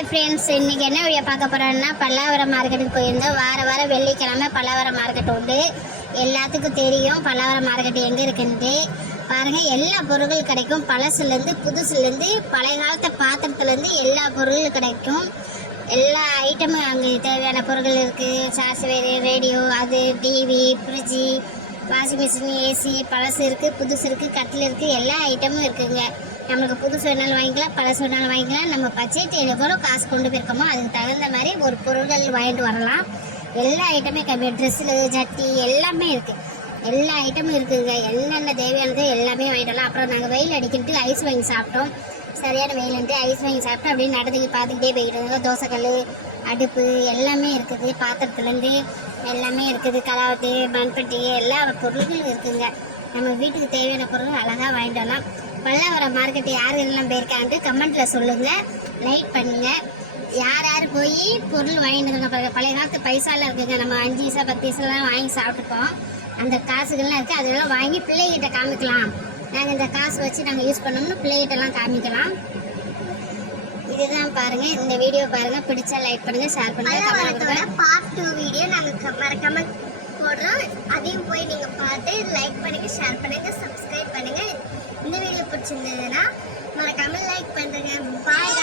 Hi friends, இன்றைக்கி என்ன video பார்க்க போகிறோன்னா பல்லாவரம் மார்க்கெட்டுக்கு போயிருந்தோம். வாரம் வெள்ளிக்கிழமை பல்லாவரம் மார்க்கெட் உண்டு. எல்லாத்துக்கும் தெரியும் பல்லாவரம் மார்க்கெட் எங்கே இருக்குன்ட்டு. பாருங்கள், எல்லா பொருட்களும் கிடைக்கும். பழசுலேருந்து புதுசுலேருந்து பழைய காலத்து பாத்திரத்துலேருந்து எல்லா பொருட்களும் கிடைக்கும். எல்லா ஐட்டமும் அங்கே தேவையான பொருட்கள் இருக்குது. சார்ஜ்வேரு, ரேடியோ, அது டிவி, ஃப்ரிட்ஜி, வாஷிங் மிஷின், ஏசி, பழசு இருக்குது, புதுசு இருக்குது, கட்டில் இருக்குது, எல்லா ஐட்டமும் இருக்குதுங்க. நம்மளுக்கு புதுசு வேணாலும் வாங்கிக்கலாம், பழசு வேணாலும் வாங்கிக்கலாம். நம்ம பட்ஜெட் எவ்வளோ காசு கொண்டு போயிருக்கோமோ அதுக்கு தகுந்த மாதிரி ஒரு பொருட்கள் வாங்கிட்டு வரலாம். எல்லா ஐட்டமே கம்மி, ட்ரெஸ்ஸு, ஜட்டி எல்லாமே இருக்குது. எல்லா ஐட்டமும் இருக்குதுங்க. என்னென்ன தேவையானது எல்லாமே வாங்கிட்டு வரலாம். அப்புறம் நாங்கள் வெயில் அடிக்கிட்டு ஐஸ் வாங்கி சாப்பிட்டோம். சரியான வெயிலுன்ட்டு ஐஸ் வாங்கி சாப்பிட்டு அப்படியே நடந்துக்கு பார்த்துக்கிட்டே போய்கிட்டு இருந்தாங்க. தோசைக்கல், அடுப்பு எல்லாமே இருக்குது. பாத்திரத்துலேருந்து எல்லாமே இருக்குது. கலாவத்து, மண்பட்டி எல்லா பொருட்களும் இருக்குதுங்க. நம்ம வீட்டுக்கு தேவையான பொருட்கள் அழகாக வாங்கிட்டு வரலாம். பல்லாவரம் மார்க்கெட்டு யார் எல்லாம் போயிருக்கான்ட்டு கமெண்ட்டில் சொல்லுங்கள், லைக் பண்ணுங்கள். யார் யார் போய் பொருள் வாங்கிட்டு இருக்காங்க. பழைய காலத்து பைசாலாம் இருக்குதுங்க. நம்ம 5 பைசா 10 பைசாலாம் வாங்கி சாப்பிட்டுப்போம். அந்த காசுகள்லாம் இருக்குது. அதெல்லாம் வாங்கி பிள்ளைகிட்ட காமிக்கலாம். நாங்கள் இந்த காசு வச்சு நாங்கள் யூஸ் பண்ணோம்னு பிள்ளைகிட்டலாம் காமிக்கலாம். இதுதான் பாருங்கள், இந்த வீடியோ பாருங்கள். பிடிச்சா லைக் பண்ணுங்கள், ஷேர் பண்ணுங்கள். பார்ட் 2 வீடியோ நாங்கள் மறக்காம போடுறோம். அதையும் போய் நீங்கள் பார்த்து லைக் பண்ணுங்கள், ஷேர் பண்ணுங்கள், சப்ஸ்கிரைப் பண்ணுங்கள். இந்த வீடியோ பிடிச்சிருந்ததுன்னா மறக்காமல் லைக் பண்ணுங்க. பாய்.